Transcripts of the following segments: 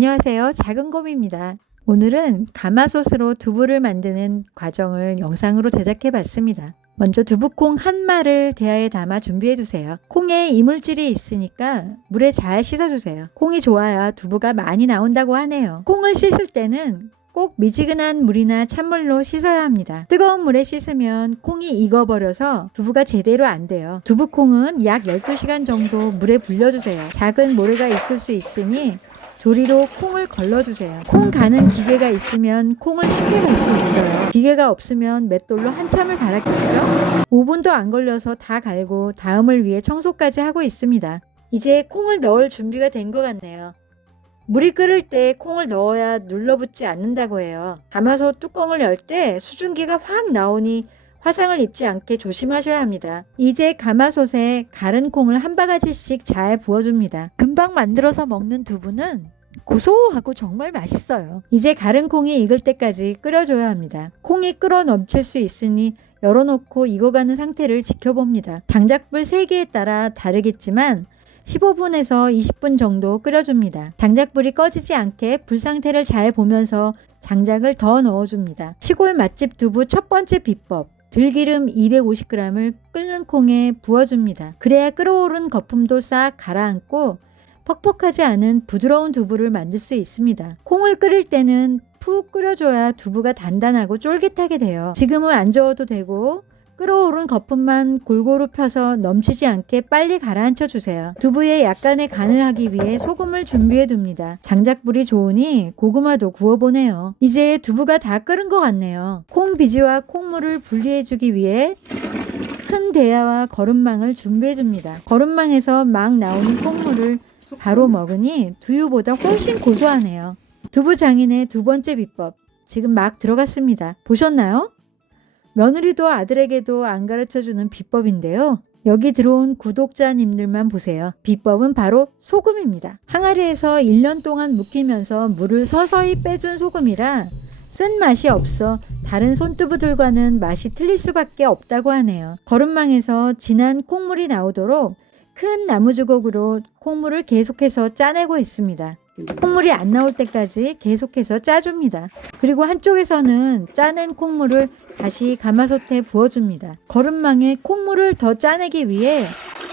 안녕하세요. 작은곰입니다. 오늘은 가마솥으로 두부를 만드는 과정을 영상으로 제작해 봤습니다. 먼저 두부콩 한 마를 대야에 담아 준비해 주세요. 콩에 이물질이 있으니까 물에 잘 씻어 주세요. 콩이 좋아야 두부가 많이 나온다고 하네요. 콩을 씻을 때는 꼭 미지근한 물이나 찬물로 씻어야 합니다. 뜨거운 물에 씻으면 콩이 익어버려서 두부가 제대로 안 돼요. 두부콩은 약 12시간 정도 물에 불려주세요. 작은 모래가 있을 수 있으니 조리로 콩을 걸러주세요. 콩 가는 기계가 있으면 콩을 쉽게 갈 수 있어요. 기계가 없으면 맷돌로 한참을 갈았겠죠? 5분도 안 걸려서 다 갈고 다음을 위해 청소까지 하고 있습니다. 이제 콩을 넣을 준비가 된 것 같네요. 물이 끓을 때 콩을 넣어야 눌러붙지 않는다고 해요. 가마솥 뚜껑을 열 때 수증기가 확 나오니 화상을 입지 않게 조심하셔야 합니다. 이제 가마솥에 갈은 콩을 한 바가지씩 잘 부어줍니다. 금방 만들어서 먹는 두부는 고소하고 정말 맛있어요. 이제 갈은 콩이 익을 때까지 끓여줘야 합니다. 콩이 끓어 넘칠 수 있으니 열어놓고 익어가는 상태를 지켜봅니다. 장작불 3개에 따라 다르겠지만 15분에서 20분 정도 끓여줍니다. 장작불이 꺼지지 않게 불 상태를 잘 보면서 장작을 더 넣어줍니다. 시골 맛집 두부 첫 번째 비법. 들기름 250g을 끓는 콩에 부어줍니다. 그래야 끓어오른 거품도 싹 가라앉고 퍽퍽하지 않은 부드러운 두부를 만들 수 있습니다. 콩을 끓일 때는 푹 끓여줘야 두부가 단단하고 쫄깃하게 돼요. 지금은 안 저어도 되고 끓어오른 거품만 골고루 펴서 넘치지 않게 빨리 가라앉혀 주세요. 두부에 약간의 간을 하기 위해 소금을 준비해 둡니다. 장작불이 좋으니 고구마도 구워보네요. 이제 두부가 다 끓은 것 같네요. 콩비지와 콩물을 분리해 주기 위해 큰 대야와 거름망을 준비해 줍니다. 거름망에서 막 나오는 콩물을 바로 먹으니 두유보다 훨씬 고소하네요. 두부장인의 두 번째 비법, 지금 막 들어갔습니다. 보셨나요? 며느리도 아들에게도 안 가르쳐주는 비법인데요. 여기 들어온 구독자님들만 보세요. 비법은 바로 소금입니다. 항아리에서 1년 동안 묵히면서 물을 서서히 빼준 소금이라 쓴맛이 없어 다른 손두부들과는 맛이 틀릴 수밖에 없다고 하네요. 거름망에서 진한 콩물이 나오도록 큰 나무주걱으로 콩물을 계속해서 짜내고 있습니다. 콩물이 안 나올 때까지 계속해서 짜줍니다. 그리고 한쪽에서는 짜낸 콩물을 다시 가마솥에 부어줍니다. 거름망에 콩물을 더 짜내기 위해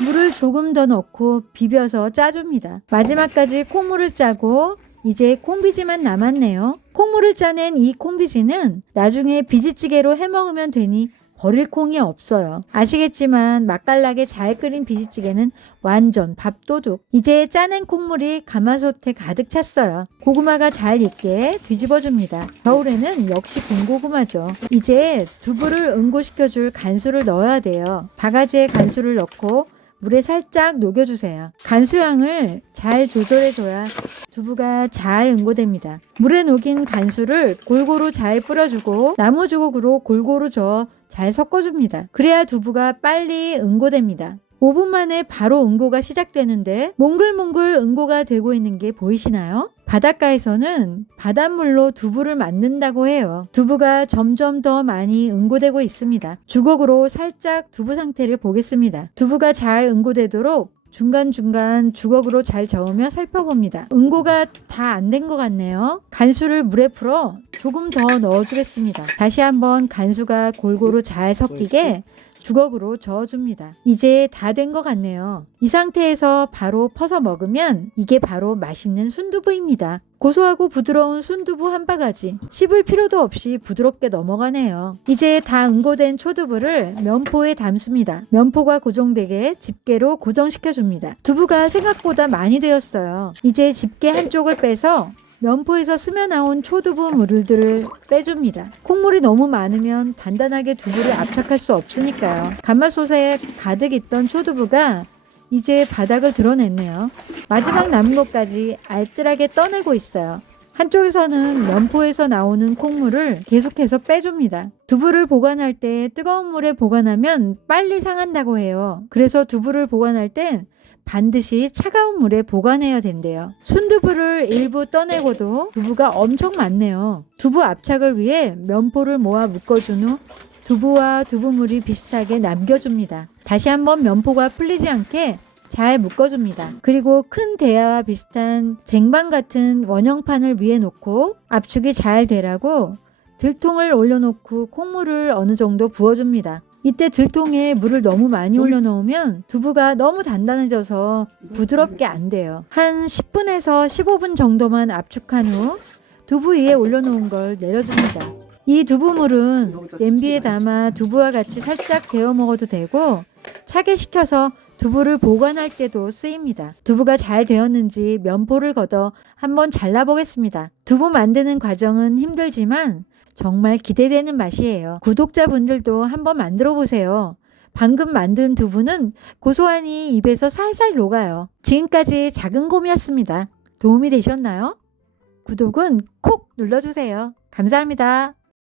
물을 조금 더 넣고 비벼서 짜줍니다. 마지막까지 콩물을 짜고 이제 콩비지만 남았네요. 콩물을 짜낸 이 콩비지는 나중에 비지찌개로 해먹으면 되니 버릴 콩이 없어요. 아시겠지만 맛깔나게 잘 끓인 비지찌개는 완전 밥도둑. 이제 짜낸 콩물이 가마솥에 가득 찼어요. 고구마가 잘 익게 뒤집어줍니다. 겨울에는 역시 군고구마죠. 이제 두부를 응고시켜줄 간수를 넣어야 돼요. 바가지에 간수를 넣고 물에 살짝 녹여주세요. 간수량을 잘 조절해줘야 두부가 잘 응고됩니다. 물에 녹인 간수를 골고루 잘 뿌려주고 나무주걱으로 골고루 저어 잘 섞어줍니다. 그래야 두부가 빨리 응고됩니다. 5분 만에 바로 응고가 시작되는데 몽글몽글 응고가 되고 있는 게 보이시나요? 바닷가에서는 바닷물로 두부를 만든다고 해요. 두부가 점점 더 많이 응고되고 있습니다. 주걱으로 살짝 두부 상태를 보겠습니다. 두부가 잘 응고되도록 중간중간 주걱으로 잘 저으며 살펴봅니다. 응고가 다 안 된 것 같네요. 간수를 물에 풀어 조금 더 넣어주겠습니다. 다시 한번 간수가 골고루 잘 섞이게 주걱으로 저어줍니다. 이제 다 된 것 같네요. 이 상태에서 바로 퍼서 먹으면 이게 바로 맛있는 순두부입니다. 고소하고 부드러운 순두부 한 바가지. 씹을 필요도 없이 부드럽게 넘어가네요. 이제 다 응고된 초두부를 면포에 담습니다. 면포가 고정되게 집게로 고정시켜줍니다. 두부가 생각보다 많이 되었어요. 이제 집게 한쪽을 빼서 면포에서 스며나온 초두부 물들을 빼줍니다. 콩물이 너무 많으면 단단하게 두부를 압착할 수 없으니까요. 가마솥에 가득 있던 초두부가 이제 바닥을 드러냈네요. 마지막 남은 것까지 알뜰하게 떠내고 있어요. 한쪽에서는 면포에서 나오는 콩물을 계속해서 빼줍니다. 두부를 보관할 때 뜨거운 물에 보관하면 빨리 상한다고 해요. 그래서 두부를 보관할 땐 반드시 차가운 물에 보관해야 된대요. 순두부를 일부 떠내고도 두부가 엄청 많네요. 두부 압착을 위해 면포를 모아 묶어준 후 두부와 두부물이 비슷하게 남겨줍니다. 다시 한번 면포가 풀리지 않게 잘 묶어줍니다. 그리고 큰 대야와 비슷한 쟁반 같은 원형판을 위에 놓고 압축이 잘 되라고 들통을 올려놓고 콩물을 어느 정도 부어줍니다. 이때 들통에 물을 너무 많이 올려놓으면 두부가 너무 단단해져서 부드럽게 안 돼요. 한 10분에서 15분 정도만 압축한 후 두부 위에 올려놓은 걸 내려줍니다. 이 두부물은 냄비에 담아 두부와 같이 살짝 데워 먹어도 되고 차게 식혀서 두부를 보관할 때도 쓰입니다. 두부가 잘 되었는지 면포를 걷어 한번 잘라보겠습니다. 두부 만드는 과정은 힘들지만 정말 기대되는 맛이에요. 구독자분들도 한번 만들어 보세요. 방금 만든 두부는 고소하니 입에서 살살 녹아요. 지금까지 작은 곰이었습니다. 도움이 되셨나요? 구독은 콕 눌러주세요. 감사합니다.